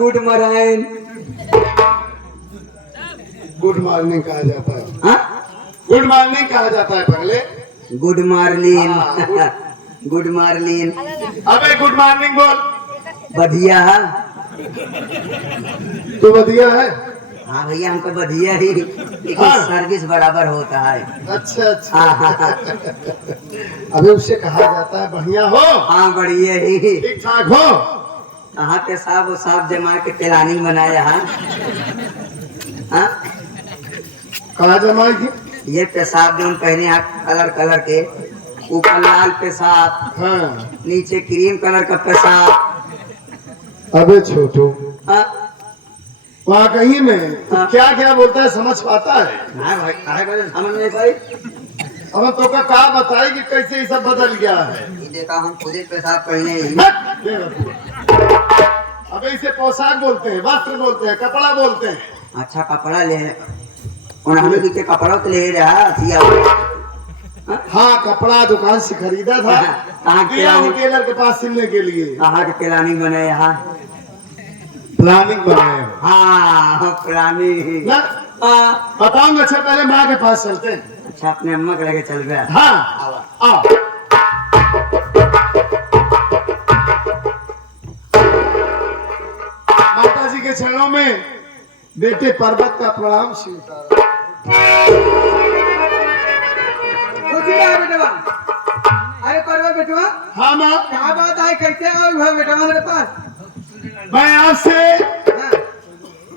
Good morning. Good morning कहा जाता है। हाँ? गुड मॉर्निंग कहा जाता है पगले। Good morning. हाँ, गुड मॉर्निंग। अबे गुड मॉर्निंग बोल। बढ़िया है। तू बढ़िया है? हाँ भैया हमको बढ़िया ही, लेकिन हाँ। सर्विस बराबर होता है। अच्छा अच्छा। हाँ हाँ हाँ। अबे उससे कहा जाता है बढ़िया हो, हाँ बढ़िया ही। ठीक ठाक हो। कहाँ पेशाब वो साफ जमा के प्लानिंग बनाया है। हाँ? कहा जमाएगी? ये पेशाब जो हम पहने हैं कलर कलर के, ऊपर लाल पेशाब, हाँ। नीचे क्रीम कलर का पेशाब। अबे छोटू, हाँ? वहाँ कहीं में हाँ। क्या क्या बोलता है समझ पाता है? हाँ भाई, काहे को समझ नहीं पाई? अब तो का कहा बताई कि कैसे ये सब बदल गया है। ये देखा हम खुद ही पेशाब पहने ही। अबे इसे पोशाक बोलते हैं, वस्त्र बोलते हैं, कपड़ा बोलते हैं। अच्छा कपड़ा ले, हमें पीछे कपड़ा तो ले रहा सिया। हाँ, कपड़ा दुकान से खरीदा था, कहाँ दिया हूँ टेलर के पास सिलने के लिए। कहाँ के प्लानिंग बने यहाँ? प्लानिंग बनाए हो? हाँ प्लानिंग। ना हाँ। बताऊंगा। अच्छा पहले माँ के पास चलते हैं। अच्छा अपने अम्मा के लेके चल गया। हाँ आओ। माता जी के चरणों में बेटे पर्वत का प्रणाम स्वीकार। बेटवा, अरे परवा बेटवा, हाँ माँ, क्या बात है? कैसे आओ हुआ बेटवा मेरे पास? मैं आपसे हाँ,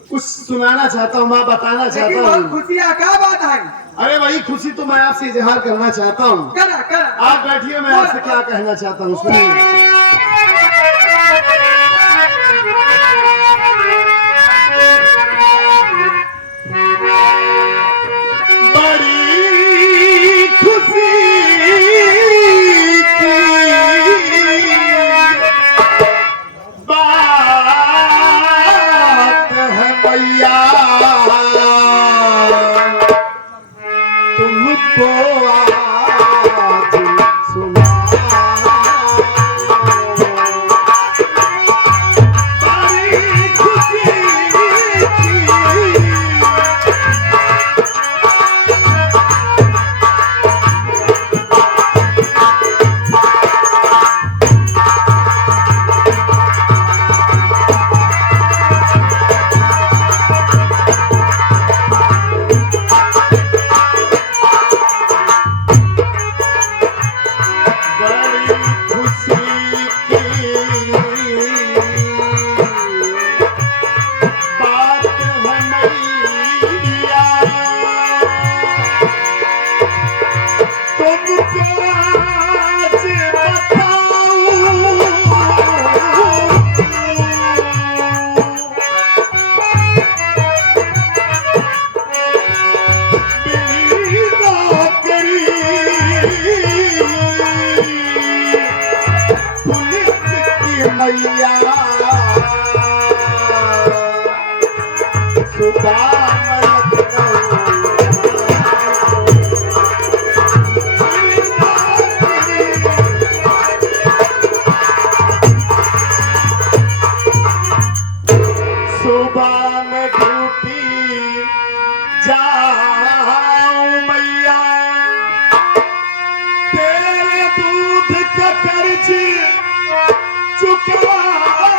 कुछ सुनाना चाहता हूँ माँ, बताना लेकिन चाहता बहुत हूँ। खुशी है, क्या बात है? अरे वही खुशी तो मैं आपसे इजहार करना चाहता हूँ। करा करा। आप बैठिए, मैं आपसे क्या कहना चाहता हूँ सुनिए। बड़ी खुशी की बात है भैया, तुमको आज सुना। बड़ी खुशी की बड़ी खुशी की बात है मैया, तुमको आज मैया सुबह में ड्यूटी जाऊं मैया, तेरे दूध का कर्ज चुकाऊं,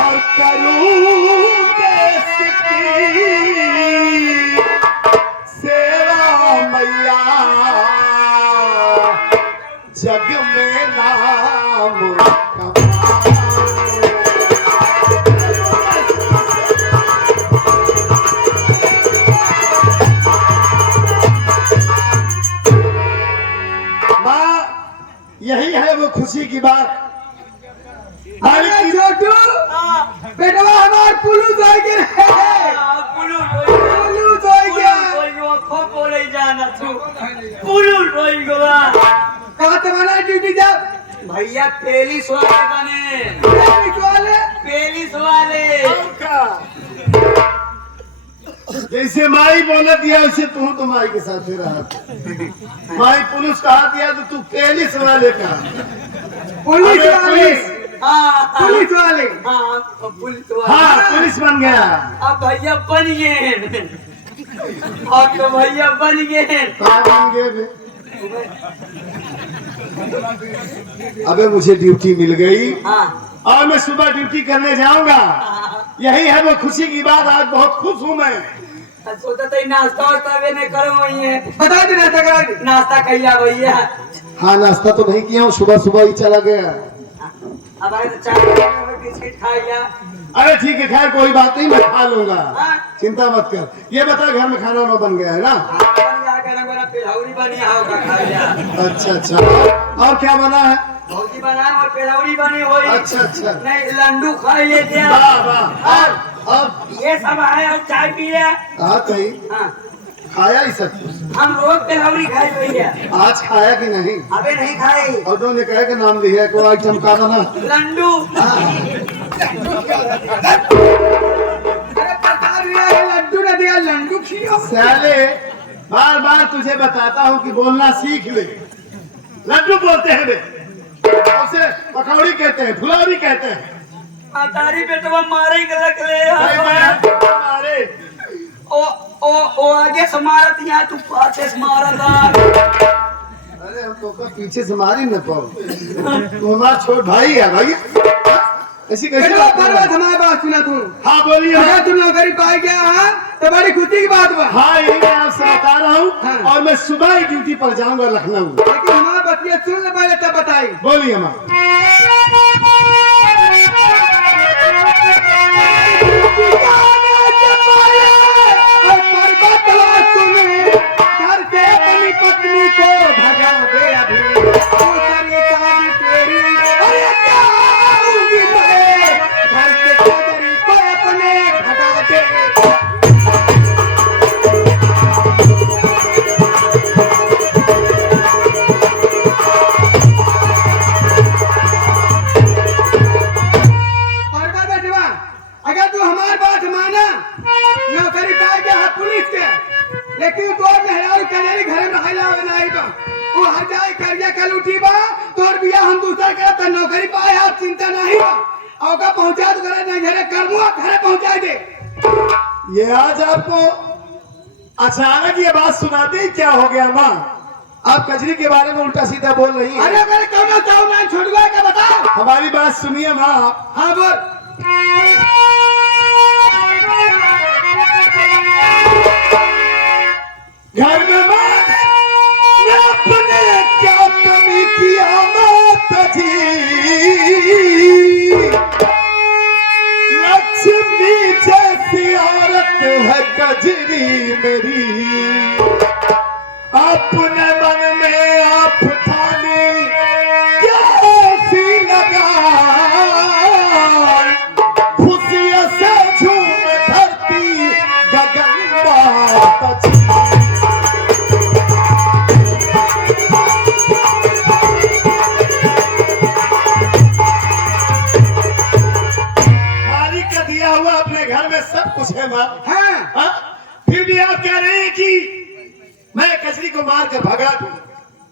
और करूं देश की सेवा मैया, जग में नाम कमाऊं। यही है वो खुशी की बात। अरे छोटू, बेटवा हमार पुलू जाए के रहे। पुलू जाए के। कहाँ तुम्हारा ड्यूटी जा? भैया पेलिस वाले बने, पुलिस वाले? पेलिस वाले। जैसे माई बोला दिया वैसे तू तो माई के साथ ही रहा। माई पुलिस कहा दिया तो तू पुलिस वाले का। पुलिस अबे वाले पुलिस। हाँ पुलिस वाले हाँ पुलिस वाले। हाँ पुलिस बन गया। अब भैया बन गए हैं। अब तो भैया बन गए हैं। कहाँ बन गए बे? अबे मुझे ड्यूटी मिल गई हाँ और मैं सुबह ड्यूटी करने जाऊंगा। यही है वो खुशी की बात। आज बहुत खुश हूँ मैं। सोचा था नाश्ता वास्ता भी नहीं करो वही है। बता दे नाश्ता करा दे। नाश्ता कहिया भैया। हाँ नाश्ता तो नहीं किया हूँ, सुबह सुबह ही चला गया। अब आए तो चाय बिस्किट खाइया। अरे ठीक है, खैर कोई बात नहीं, मैं खा लूंगा, हाँ। चिंता मत कर। ये बता घर में खाना वाना बन गया है ना? पेलौरी बनी होगा खाइया। अच्छा अच्छा, और क्या बना है? भौजी बनाए और पेलौरी बनी हुई। अच्छा अच्छा, नहीं लड्डू खाई लेते हैं। वाह वाह। और ये सब है और चाय पी ले। कहा कहीं हाँ खाया ही सब कुछ? हम रोज पेलौरी खाई भैया। आज खाया कि नहीं? अबे नहीं खाई। और दो ने कहे का नाम लिया, कोई आइटम का बना? लड्डू। अरे पता दिया है लड्डू न दिया लड्डू खियो। साले बार बार तुझे बताता हूँ कि बोलना सीख ले। लड्डू बोलते हैं बे, उसे पकौड़ी कहते हैं, फुलौरी कहते हैं। तारी पे तो मारे गलत ले। अरे ओ आगे से मारत यहाँ तू पाछे से मारत। हम तो पीछे से मारी न पाओ। तू हमारा छोट भाई है भाई, ऐसी कैसी बात कर रहा है? हमारी बात सुना तू। हाँ बोलिए। अगर तू नौकरी पाई गया है तो बड़ी खुशी की बात बा। हाँ यही मैं आपसे बता रहा हूँ। हाँ। और मैं सुबह ही ड्यूटी पर जाऊंगा लखनऊ। लेकिन हमारी बतिया सुन ले पहले तब बताई। बोलिए माँ। पत्नी को भगा दे अभी तेरी। अरे क्या होगी मैं घर से कदरी को अपने भगा दे। अगर तू हमारी बात माना, नौकरी पाए गया पुलिस के, लेकिन तो मेहरारू कनेरी घर में रहला नहीं बा। वो हर जाए करिया कल उठी बा तोर बिया हम दूसरा करे त नौकरी पाए हाथ चिंता नहीं बा। औका पहुंचा तो करे नहीं घरे करमुआ घरे पहुंचा दे। ये आज आपको अचानक ये बात सुनाते ही क्या हो गया माँ? आप कजरी के बारे में उल्टा सीधा बोल रही हैं। अरे अगर कौन चाहो ना छोड़वा के बताओ। हमारी बात सुनिए माँ। हाँ बोल। घर में मैंने अपने क्या कमी किया माता जी, लक्ष्मी जैसी औरत है कजरी मेरी। अपने मन में आप ठाने कैसी लगा, खुशियों से झूम धरती गगन माता जी। सब कुछ है माँ। हाँ। फिर भी आप कह रहे हैं कि मैं कजरी को मार कर भगा दूं।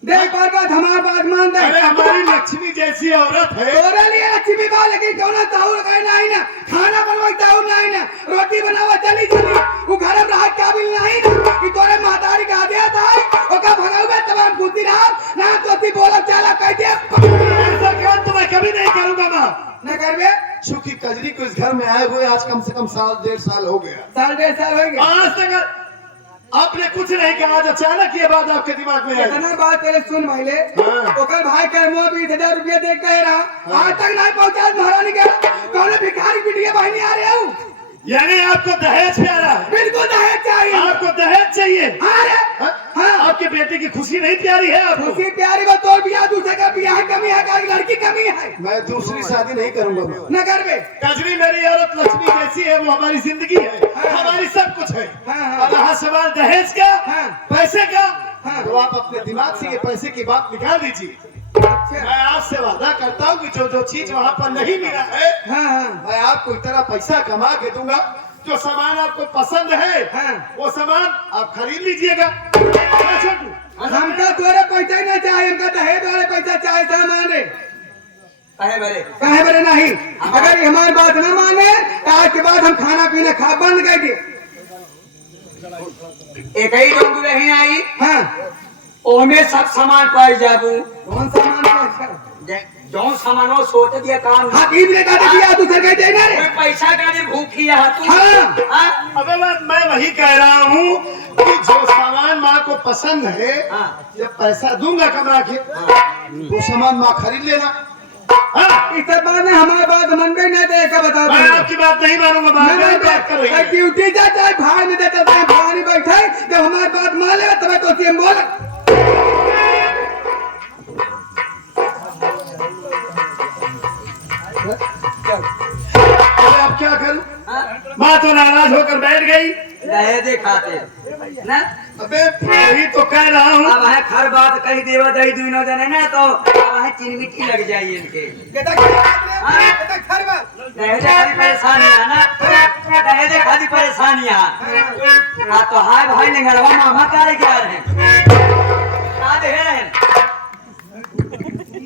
देख बात हमारी बात मान दे। अरे हमारी लक्ष्मी जैसी औरत है। तोरे लिए लक्ष्मी बा, लेकिन कौन ताऊ का नहीं ना, खाना बनवा ताऊ नहीं ना, रोटी बनावा चली वो घर में रह काबिल नहीं ना कि तोरे मातारी का आदेश है ओका भगावे तमाम बुद्धि रहा ना तोती बोला चला कह दे। ऐसा काम तो मैं कभी नहीं करूंगा माँ। न करबे। चूंकि कजरी को इस घर में आए हुए आज कम से कम साल 1.5 साल हो गया। साल 1.5 साल हो गया। आज तक आपने कुछ नहीं कहा, आज अचानक ये बात आपके दिमाग में आई। इतना बात पहले सुन भाईले। हाँ। ओकर भाई का मुंह 20,000 रुपया दे कह रहा आज तक नहीं पहुंचा महारानी के। कौन भिखारी बिटिया बहनी आ रहे हो? यानी आपको दहेज प्यारा है? बिल्कुल दहेज चाहिए। आपको दहेज चाहिए? हाँ। आपके बेटे की खुशी नहीं प्यारी है आपको? खुशी प्यारी को तोड़ बिया दूसरे का बियाह कमी है का लड़की कमी है। मैं दूसरी शादी नहीं करूंगा। न करबे। कजरी मेरी औरत लक्ष्मी जैसी है, वो हमारी जिंदगी है। हाँ। हमारी सब कुछ है। हाँ। और रहा सवाल दहेज का, पैसे का, हाँ। तो आप अपने दिमाग से ये पैसे की बात निकाल दीजिए। अच्छा। मैं आपसे वादा करता हूँ कि जो जो चीज वहाँ पर नहीं मिला है, हाँ। मैं आपको इतना पैसा कमा के दूंगा जो सामान आपको पसंद है हाँ। वो सामान आप खरीद लीजिएगा। क्या छोटू? हमका तोरे पैसा नहीं चाहिए, हमका दहेज वाले पैसा चाहिए सामान रे। काहे बरे नहीं? अगर ये हमारी बात न माने तो आज के बाद हम खाना पीना खा बंद कर दिए। एक ही लोग नहीं आई, हाँ, ओमे सब सामान पाई जाबू। कौन सामान का? जो सामान हो सोच दिया काम। हाँ, तीन ने कहा दिया दूसरे कह देना रे। कोई पैसा का नहीं भूखी है तू। हाँ। हाँ? अबे मैं वही कह रहा हूँ कि जो सामान माँ को पसंद है, हाँ। जब पैसा दूंगा कमरा के, वो सामान माँ खरीद लेना। हाँ? इस सब बात में हमारे बात मन में नहीं देगा, बताओ। मैं आपकी बात नहीं मानूंगा, बात कर रही है। ड्यूटी जाता है, भाई नहीं देता है, भाई नहीं बैठा है। जब हमारी बात मान लेगा तब तो सीएम बोला। अरे अब क्या करूं? माँ तो नाराज होकर बैठ गई। दहेज खाते ना। अबे वही तो कह रहा हूँ। अब है हर बात कही देवा दही दुनो जने ना तो अब है चिनमिट्टी लग जाइए इनके। दहेज खाली परेशानियाँ ना, दहेज खाली परेशानियाँ। हाँ तो हाय भाई लंगड़वा मामा क्या क्या रहे क्या दे रहे हैं?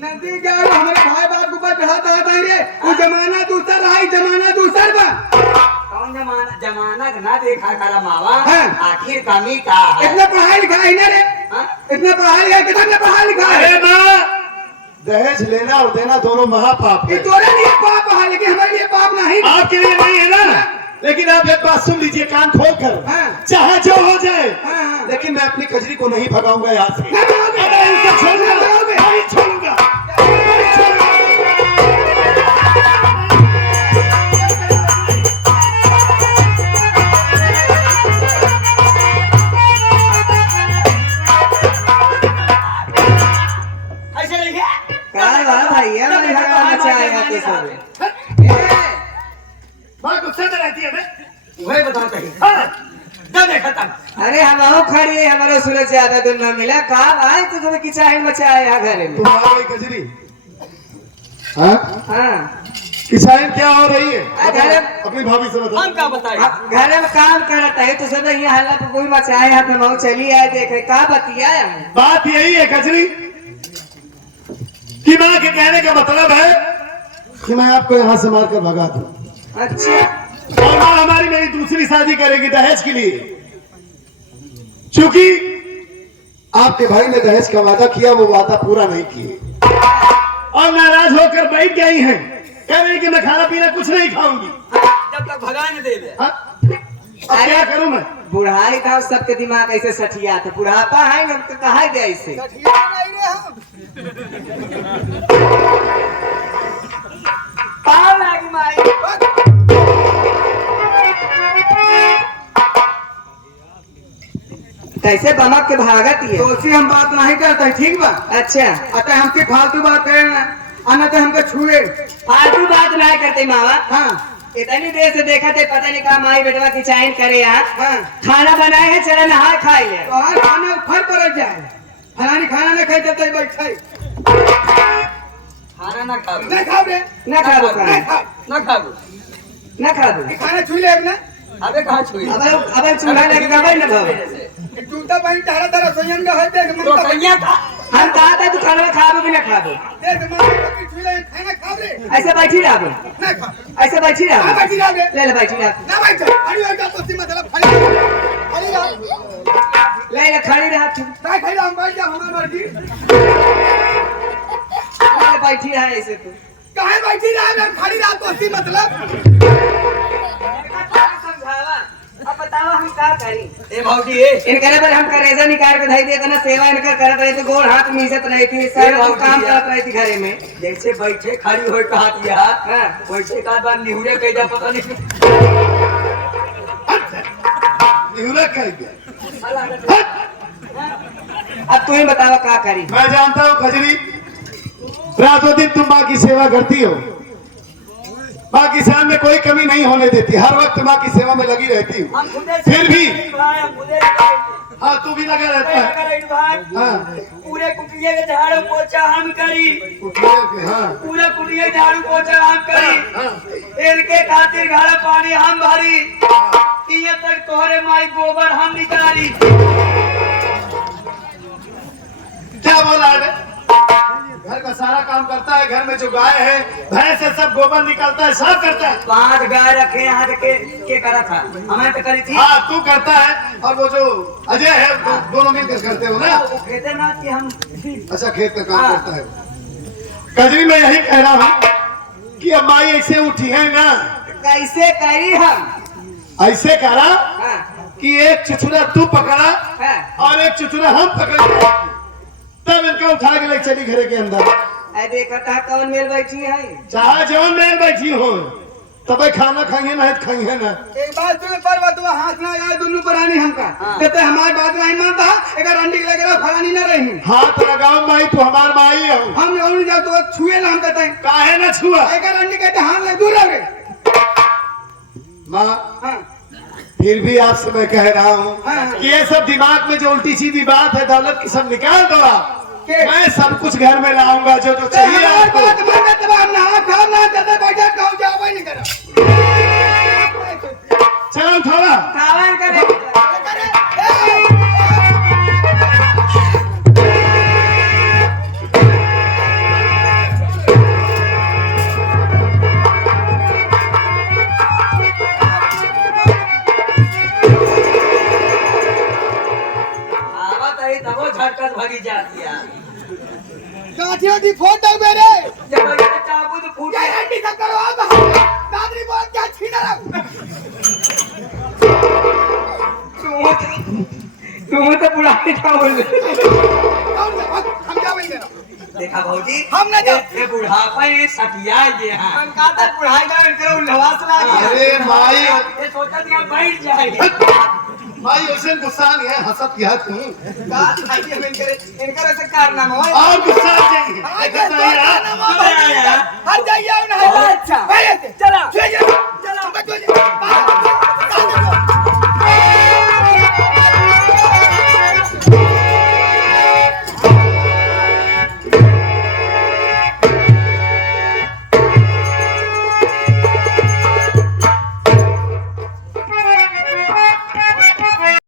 नदी क्या हमारे भाई बाप के ऊपर चढ़ाता है रे। वो जमाना दूसरा रहा, जमाना दूसरा बा। कौन जमाना ना देखा करा मावा। हाँ। आखिर कमी का है? इतना पढ़ाई लिखा है ना रे। हाँ? इतना पढ़ाई लिखा, कितना पढ़ाई लिखा है? अरे माँ, दहेज लेना और देना दोनों महापाप ये है। तोरे लिए पाप है, लेकिन हमारे लिए पाप नहीं। आपके लिए नहीं है ना, लेकिन आप एक बात सुन लीजिए कान खोल कर। हाँ। चाहे जो हो जाए, हाँ। लेकिन मैं अपनी कजरी को नहीं भगाऊंगा यहाँ से। नहीं भगाओगे? अरे इनसे छोड़ूंगा, नहीं भगाओगे? नहीं छोड़ूंगा, नहीं छोड़ूंगा। ऐसे नहीं है? काय बा भैया, मैं हवा मचाया तो सब। माँ गुस्से में रहती है बे? वही बताओ कहीं। हाँ। जब देखा तब अरे हम आओ खड़ी है, हमारा सूरज ज्यादा दिन न मिला। कहा भाई तू तुम्हें किचाही मचाया घर में? तुम आ गई कजरी। हाँ? हाँ, किसाइन क्या हो रही है? अरे अपनी भाभी से बताओ। हम क्या बताए? अब घर में काम करता है तो सब यहाँ हल्ला पे कोई मचाया है, मैं चली आए देखे का बतिया है। बात यही है कजरी कि माँ के कहने का मतलब है कि मैं आपको यहाँ से मारकर भगा दूं। अच्छा, और माँ हमारी मेरी दूसरी शादी करेगी दहेज के लिए, क्योंकि आपके भाई ने दहेज का वादा किया, वो वादा पूरा नहीं किए और नाराज होकर बैठ गई हैं, कह रही कि मैं खाना पीना कुछ नहीं खाऊंगी। जब तक भगाने दे दे। हाँ? अब क्या करूं मैं? बुढ़ाई था सबके दिमाग ऐसे सठिया था, बुढ़ापा है ना तो कहा दे ऐसे। पाव लागी माई। कैसे बमक के भागत है तो उसी हम बात नहीं करते, ठीक बा? अच्छा, अतः हमसे फालतू बात करे ना, आना तो हमको छुए। फालतू बात नहीं करते मावा। हाँ, इतनी देर से देखा थे, पता नहीं कहा माई बेटवा की चाइन करे यहाँ। हाँ, खाना बनाए है, चले नहा खाई ले। तो हाँ, खाना फल पड़ जाए, फलानी खाना न खाई जाते बैठे। खाना ना खा न खाओ रे, न खाओ, न खाओ, ना खा दो। न खा दो। खाना छुई ले ना। अबे कहाँ छुई? अब चूल्हा लेके गए न भाव। जूता बहन तारा तारा सोयन का है, देख मन तो का। सैया का हम कहा था तू खाना खाओ भी न खा दो। देख मन की छुई ले, खाना खाओ रे। ऐसे बैठी रहो, ना खा, ऐसे बैठी रहो। हां बैठी रहो, ले ले बैठी रहो। ना बैठ, खड़ी हो जा तो सी मतलब खड़ी रहो, ले ले खड़ी रह तू। काय खड़ी हम बैठ जा, हमार मर्जी। ले बैठी रह ऐसे तू। काहे बैठी रह, मैं खड़ी रह तो सी मतलब। समझावा, अब बताओ हम का करी? ए भौजी ए इनके पर हम करेजा निकाल के धई देते ना, सेवा इनकर करत रही थी, गोड़ हाथ मिसत रही थी, सारा काम करत रही थी घरे में। जैसे बैठे खड़ी हो कहा दिया। हाँ, वैसे का बार निहुरे कैदा पता नहीं। निहुरा कर गया। अब तू ही बताओ का करी? मैं जानता हूँ खजरी, रातों दिन तुम माँ की सेवा करती हो, माँ की सेवा में कोई कमी नहीं होने देती, हर वक्त माँ की सेवा में लगी रहती हूँ। हम खुदे फिर भी हाँ तू भी लगा रहता है। हाँ पूरे कुटिया के झाड़ू पोछा हम करी, कुटिया के, हाँ पूरे कुटिया के झाड़ू पोछा हम करी, हाँ इनके खातिर घर पानी हम भरी, तीन तक तोहरे माई गोबर हम निकाली। क्या बोला है? घर का सारा काम करता है, घर में जो गाय है भैंस है सब गोबर निकलता है, सब करता है। 5 गाय रखे यहाँ के करा था, हमें तो करी थी। हाँ तू करता है और वो जो अजय है दोनों मिलकर करते हो ना। वो खेते ना कि हम अच्छा खेत का काम करता है। कजरी मैं यही कह रहा हूँ कि अब माई ऐसे उठी है ना, कैसे करी हम। ऐसे करा हाँ, कि एक चुचुरा तू पकड़ा हाँ। और एक चुचुरा हम पकड़े, तब इनका उठा के ले चली घर के अंदर। ऐ देखा था कौन मेल बैठी है। चाहे जवन में बैठी हो तब खाना खाइए ना खाइए ना। एक बात तुम्हें पर बतवा, हाथ ना लगाए दोनों पुरानी हमका हाँ। कहते हमारी बात नहीं मानता, एक रंडी के लगे फलानी ना रही। हाथ लगाओ माई तू हमार माई हो। हम नहीं जाओ तो छुए ना, हम कहते हैं काहे ना छुआ। एक रंडी कहते हाथ लग दूर रहे। माँ हाँ फिर भी आपसे मैं कह रहा हूँ हाँ। कि ये सब दिमाग में जो उल्टी सीधी बात है दौलत की सब निकाल दो आप। के? मैं सब कुछ घर में लाऊंगा जो जो चाहिए हमारी आपको। बात मानते तब हम नहा खा ना देते बैठे कहूँ जाओ नहीं करा। चलो उठावा। कावन करे तबो झटकत भगी जाती है। गाठियों की फोटो मेरे जब ये ताबूत फूटे क्या रंडी से करो आप दादरी बोल क्या छीना रहा। तुम तो बुढ़ाई था बोल। हम क्या बोल रहे देखा भौजी हम ना जा ये बुढ़ापा ये सटिया ये है। हम कहा था बुढ़ाई का इनके उल्लास ला गया। अरे माई ये सोचा दिया बैठ जाएगी। माई ऐसे गुस्सा नहीं है, हंसत यह तू बात आई है इनकर ऐसे कारनामा है और गुस्सा आ जाएगी। हट जाइए ना अच्छा भाई चला